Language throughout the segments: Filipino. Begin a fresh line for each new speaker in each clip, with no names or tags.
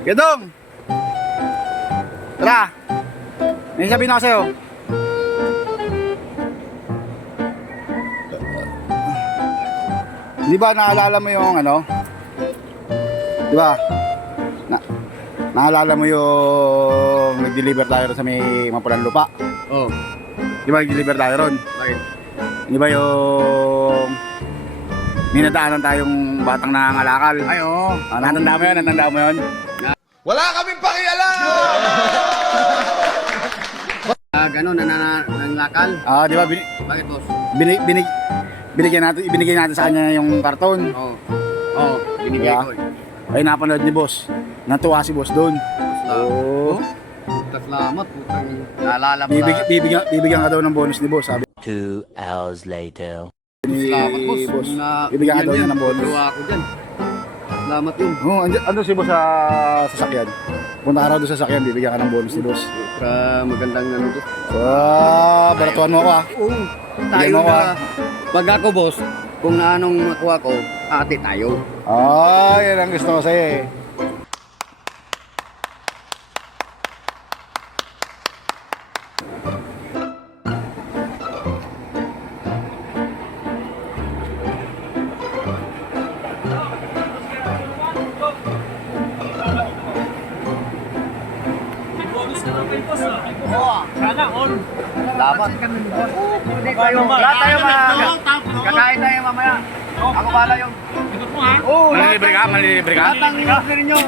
Gedong! Tara! May sabihin ako sa'yo. Di ba naalala mo yung ano? Di ba? Naalala mo yung nag-deliver tayo sa may Mapulang Lupa?
Oo.
Di ba nag-deliver tayo ron?
Bakit?
Di ba yung minadaanan tayong batang nangangalakal?
Ay, oo.
Natanda mo yun? Natanda mo yun?
Wala kaming pakialam!
Gano'n, nanglakal.
Di ba
Bakit, boss?
ibinigay natin sa kanya yung karton.
Oo. Oo, binigay
Yeah.
ko eh.
Ay napanood ni boss. Natuwa si boss doon.
Oo. Salamat, putang. Naalala mo lang.
Bibigyan ka daw ng bonus ni boss, sabi
2 hours later.
ni
Salamat, boss.
boss. Bibigyan ka daw niya ng bonus.
Tuwa ako dyan. Salamat yun.
Ano si boss sa sasakyan? Punta ka raw doon sa sasakyan, bibigyan ka ng bonus ni boss.
Para magandang ano to.
Baratuan mo ako ah.
Oo. Tayo
Bigyan mo ako,
na. Pag ako, boss, kung na anong makuha ko, ate tayo.
Yan ang gusto ko sa'yo eh.
Salamat. Wala tayo kakain tayo mamaya. Ako pala yung... Oo,
Malilibre ka? Malilibre ka?
lahat ng order nyo.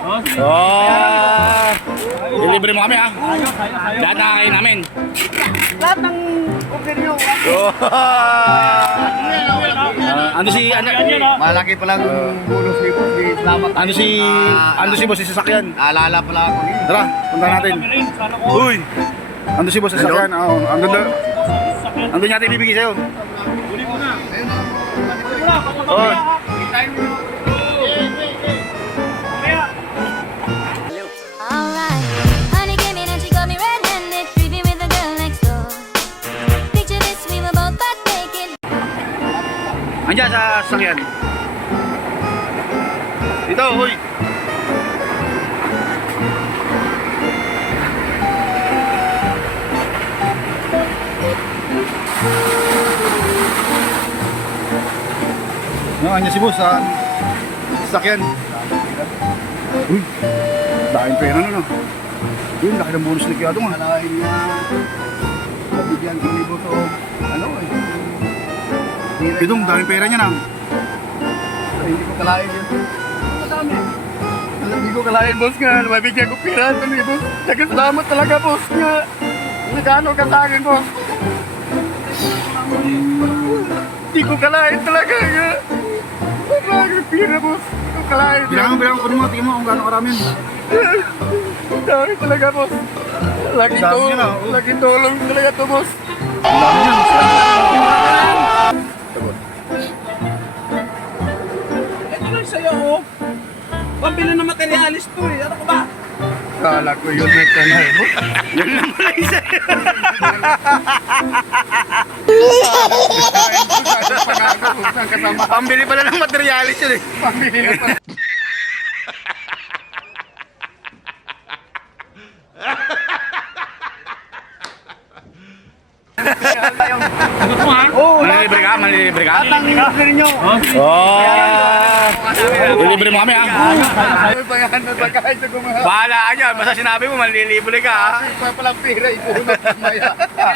Ilibre mo kami ah. Lahat nakakain namin.
Lahat ng order nyo.
Ano si
Malaki palang bonus ni boss. Salamat.
ano si boss sa sasakyan?
Naalala pala ako niyo.
Tara, punta natin. Uy! Ano si boss sa sasakyan? Andun natin ibibigay sa'yo. Oh.
Alright, honey came in and she got me red-handed, creeping with the girl next door. Picture this, we were both butt naked.
Andiyan sa sasakyan. Dito, huy! Andiyan si boss sa sasakyan. Uy! Daking pera na no. Yun, laki ng bonus ni Kiadong ah.
Malain na nabigyan ko ni boss o ano eh.
Kiadong, daking pera niya na.
Hindi ko kalain yun. Madami. Hindi ko kalain, boss nga. Mabigyan ko pira ito ni boss. Salamat talaga, boss nga. Nagano ka sa akin, boss. Hindi ko kalain talaga nga. Maraming pira, boss. Hindi ko kalain.
Bilangan ko mo, tingin mo kung gaano karami.
Dami talaga, boss.
Dami niya na, oh.
Laking tulong talaga to, boss.
Ito lang sa'yo, oh. Pambili ng materialis to, eh. Ano ka ba?
Kala ko yun na kalain, boss.
Yun lang pala yung sa'yo. Pambili pala ng materialis yun eh.
Pambili na pala. Oo,
Malilibre ka? Malilibre ka?
lahat ng order nyo.
Ilibre mo kami ah.
Ay, bayan na pagkain sa gumawa.
Bahala ka dyan, basta sinabi mo malilibre ka ah.
Pa palang pira, ipunot mamaya.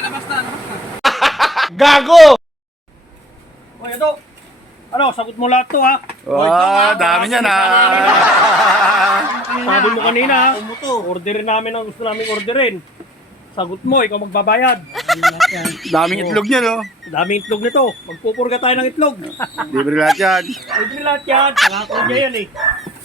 O, ito. Ano, sagot mo lahat to, ha?
Dami niyan ah.
Sabi mo kanina, ha? Orderin namin ang gusto namin orderin. Sagot mo, ikaw magbabayad.
Daming itlog niya no.
Daming itlog nito. Magpupurga tayo ng itlog.
Libre lahat yan.
Libre lahat yan. Pangako niya yan, eh.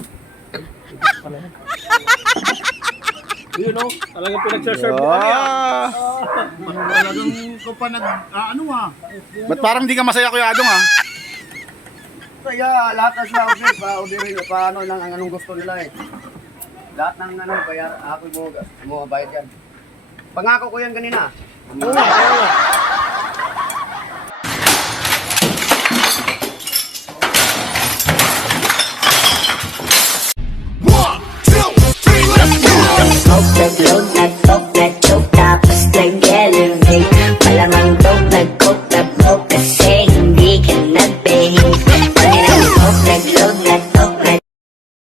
Yun, no? Talagang pinagsaserve mo kami, ha?
Talagang ko pa ano
Ba't parang di ka masaya Kuya Adong ah?
Kaya lahat na sila order, pa-orderin paano ng anong gusto nila eh. Lahat ng ano, kaya ako mo bayad yan. Pangako ko yan kanina.
One, two, three,
take